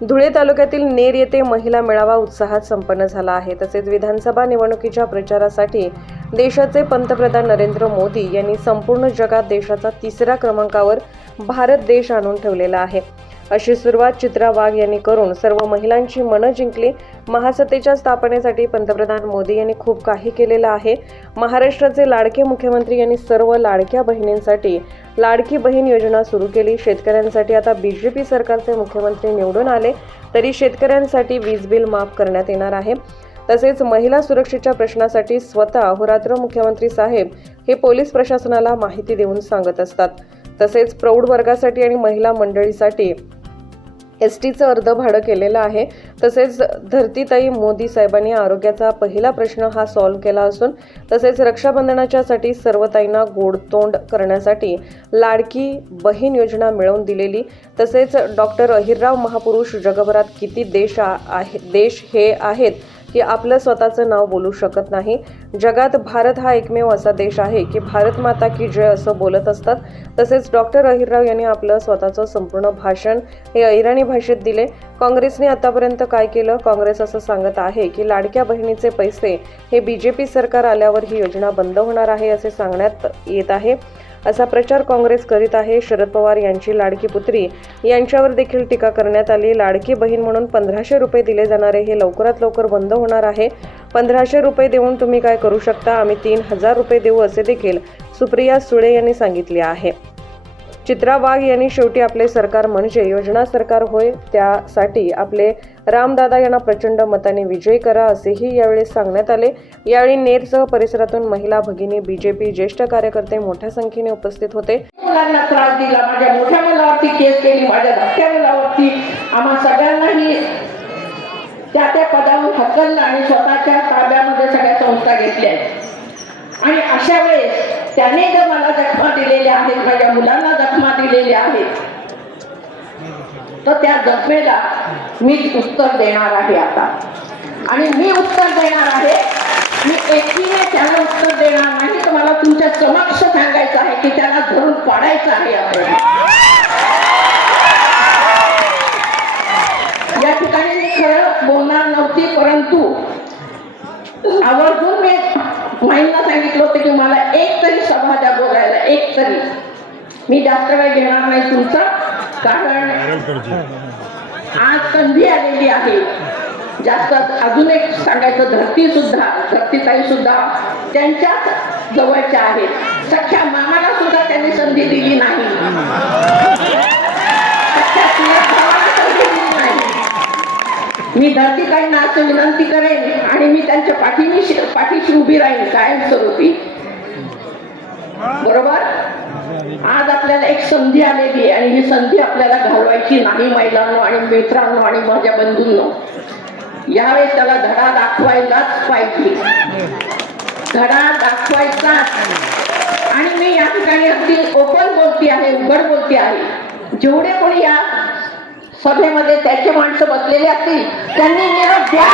धुळे तालुक्यातील नेर येथे महिला मेळावा उत्साहात संपन्न झाला आहे. तसेच विधानसभा निवडणुकीच्या प्रचारासाठी देशाचे पंतप्रधान नरेंद्र मोदी यांनी संपूर्ण जगात देशाचा तिसऱ्या क्रमांकावर भारत देश आणून ठेवलेला आहे. अशी सुरुवात चित्रा वाघ यांनी करून सर्व महिलांची मनं जिंकली. महासत्तेच्या स्थापनेसाठी पंतप्रधान मोदी यांनी खूप काही केलेलं आहे. महाराष्ट्राचे लाडके मुख्यमंत्री यांनी सर्व लाडक्या बहिणींसाठी लाडकी बहीण योजना सुरू केली. शेतकऱ्यांसाठी आता बी जे पी सरकारचे मुख्यमंत्री निवडून आले. तरी शेतकऱ्यांसाठी वीज बिल माफ करण्यात येणार आहे. तसेच महिला सुरक्षेच्या प्रश्नासाठी स्वतः अहोरात्र मुख्यमंत्री साहेब हे पोलीस प्रशासनाला माहिती देऊन सांगत असतात. तसेच प्रौढ वर्गासाठी आणि महिला मंडळीसाठी एस टीचं अर्ध भाडं केलेलं आहे. तसेच धरतीताई मोदी साहेबांनी आरोग्याचा पहिला प्रश्न हा सॉल्व्ह केला असून तसेच रक्षाबंधनाच्यासाठी सर्व ताईंना गोडतोंड करण्यासाठी लाडकी बहीण योजना मिळवून दिलेली. तसेच डॉक्टर अहिरराव महापुरुष जगभरात किती देश आ- आहे देश हे आहेत की आपलं स्वतःचं नाव बोलू शकत नाही. जगात भारत हा एकमेव असा देश आहे की भारत माता की जय असं बोलत असतात. तसेच डॉक्टर अहिरराव यांनी आपलं स्वतःचं संपूर्ण भाषण हे अहिराणी भाषेत दिले. काँग्रेसने आतापर्यंत काय केलं? काँग्रेस असं सांगत आहे की लाडक्या बहिणीचे पैसे हे बी जे पी सरकार आल्यावर ही योजना बंद होणार आहे असे सांगण्यात येत आहे. असा प्रचार काँग्रेस करीत आहे. शरद पवार यांची लाडकी पुत्री. यांच्यावर देखील टीका करण्यात आली. लाडकी बहीण म्हणून पंधराशे रुपये दिले जाणारे हे लवकरात लवकर बंद होणार आहे. पंधराशे रुपये देऊन तुम्ही काय करू शकता? आम्ही तीन हजार रुपये देऊ असे देखील सुप्रिया सुळे यांनी सांगितले आहे. चित्रा वाघ यांनी शेवटी आपले सरकार म्हणजे योजना सरकार होय. त्यासाठी आपले रामदादा यांना प्रचंड मताने विजयी करा असेही यावेळी सांगण्यात आले. यावेळी नेरसह परिसरातून महिला भगिनी बीजेपी ज्येष्ठ कार्यकर्ते मोठ्या संख्येने उपस्थित होते. मुलांना त्रास दिला माझ्या मोठ्या मुलावरती केस केली माझ्या धाकट्या मुलावरती. आम्हा सगळ्यांनाही त्या त्या पदावरून हकललं आणि स्वतःच्या ताब्यामध्ये सगळ्या संस्था घेतल्या आणि अशा वेळेस त्याने जर मला जखमा दिलेल्या आहेत माझ्या मुलांना जखमा दिलेल्या आहेत. तर त्या जखमेला मी उत्तर देणार आहे आता. आणि मी उत्तर देणार आहे. मी एकीने त्याला उत्तर देणार नाही. तुम्हाला मला तुमच्या समक्ष सांगायचं आहे की त्याला धरून पाडायचं आहे आपण. या ठिकाणी मी खरं बोलणार नव्हती परंतु आवर्जून मी माईंना सांगितलं होतं की मला एक तरी सभा द्या बोलायला एक तरी. मी जास्त वेळ घेणार नाही तुमचा कारण आज संधी आलेली आहे. जास्त अजून एक सांगायचं धरती सुद्धा धरतीताई सुद्धा त्यांच्याच जवळच्या आहेत. सख्या मामाला सुद्धा त्यांनी संधी दिली नाही. मी धरतीताईंना असं विनंती करेन आणि मी त्यांच्या पाठीशी पाठीशी उभी राहीन कायमस्वरूपी. बरोबर? आज आपल्याला एक संधी आलेली आणि ही संधी आपल्याला घालवायची नाही महिलांनो आणि मित्रांनो आणि माझ्या बंधूंनो. यावेळेस त्याला धडा दाखवायलाच पाहिजे. धडा दाखवायचा. आणि मी या ठिकाणी अगदी ओपन बोलती आहे उघड बोलती आहे. जेवढे कोणी या सभेमध्ये त्याचे माणसं बसलेले असतील त्यांनी निरोप द्या.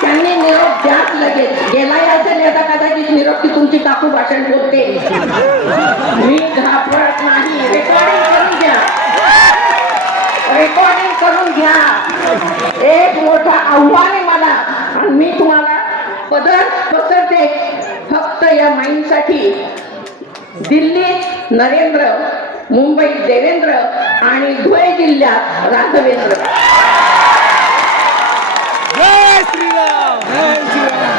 त्यांनी निरोप द्या लगेच. गेलाही असेल का कदाचित निरोप की तुमची काकू भाषण बोलते. मी घाबरत नाही. रेकॉर्डिंग करून घ्या. रेकॉर्डिंग करून घ्या. एक मोठं आव्हान आहे मला. आणि मी तुम्हाला पदर पसरते. फक्त या माईंसाठी दिल्ली नरेंद्र मुंबई देवेंद्र आणि धुळे जिल्ह्यात राघवेंद्र जय श्रीराम जय श्रीराम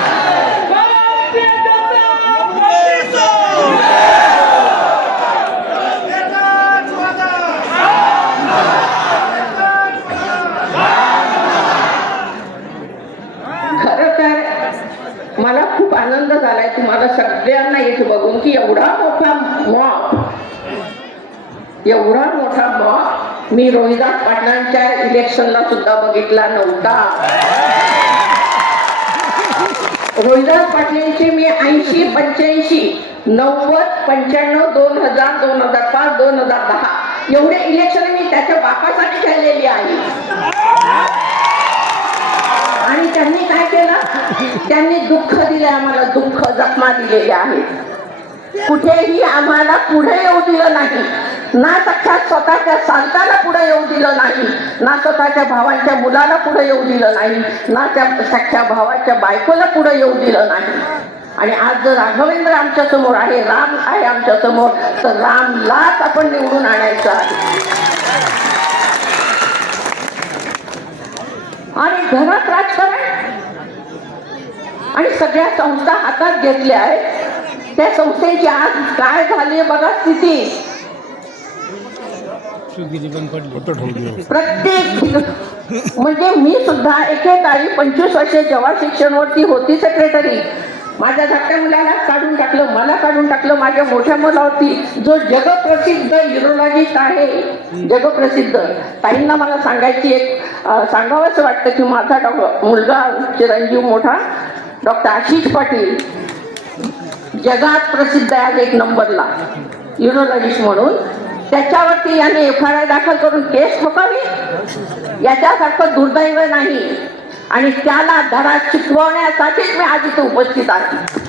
खर तर मला खूप आनंद झालाय तुम्हाला सगळ्यांना इथे बघून की एवढा मोठा मॉप एवढा मोठा मॉप मी रोहिदास पाटलांच्या इलेक्शनला सुद्धा बघितला नव्हता. रोहिदास पाटलांची मी ऐंशी पंच्याऐंशी नव्वद पंच्याण्णव दोन हजार दोन हजार पाच दोन हजार दहा. एवढे इलेक्शन मी त्याच्या बापासाठी खेळलेली आहे. आणि त्यांनी काय केलं? त्यांनी दुःख दिले आम्हाला दुःख जखमा दिलेले आहेत कुठेही आम्हाला पुढे येऊ दिलं नाही. ना सख्या स्वतःच्या सांगताना पुढे येऊ दिलं नाही. ना स्वतःच्या भावांच्या मुलाला पुढे येऊ दिलं नाही. ना त्या सख्या भावाच्या बायकोला पुढे येऊ दिलं नाही. आणि आज जर राघवेंद्र आमच्यासमोर आहे राम आहे आमच्यासमोर तर रामलाच आपण निवडून आणायचं आहे आणि घरात राजकारण आणि सगळ्या संस्था हातात घेतल्या आहेत. त्या संस्थेची आज काय झाली बघा स्थिती. प्रत्येक म्हणजे मी सुद्धा एकेकाळी पंचवीस वर्षे जेव्हा शिक्षणवरती होती सेक्रेटरी माझ्या धाकट्या मुलाला काढून टाकलं मला काढून टाकलं माझ्या मोठ्या मुलावरती. जो जगप्रसिद्ध युरोलॉजिस्ट आहे जगप्रसिद्ध. ताईंना मला सांगायची एक सांगावंच वाटतं की माझा डॉ मुलगा चिरंजीव मोठा डॉक्टर आशिष पाटील जगात प्रसिद्ध आहे एक नंबरला युरोलॉजिस्ट म्हणून. त्याच्यावरती याने एफ आय आर दाखल करून केस ठोकावी याच्यासारखं दुर्दैव नाही. आणि त्याला धडा शिकवण्यासाठीच मी आज इथे उपस्थित आहे.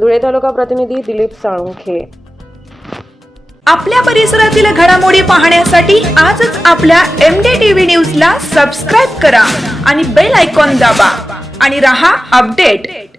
धुळे तालुका प्रतिनिधी दिलीप साळुंखे. आपल्या परिसरातील घडामोडी पाहण्यासाठी आजच आपल्या एम डी टीव्ही न्यूजला सबस्क्राईब करा आणि बेल आयकॉन दाबा आणि रहा अपडेट.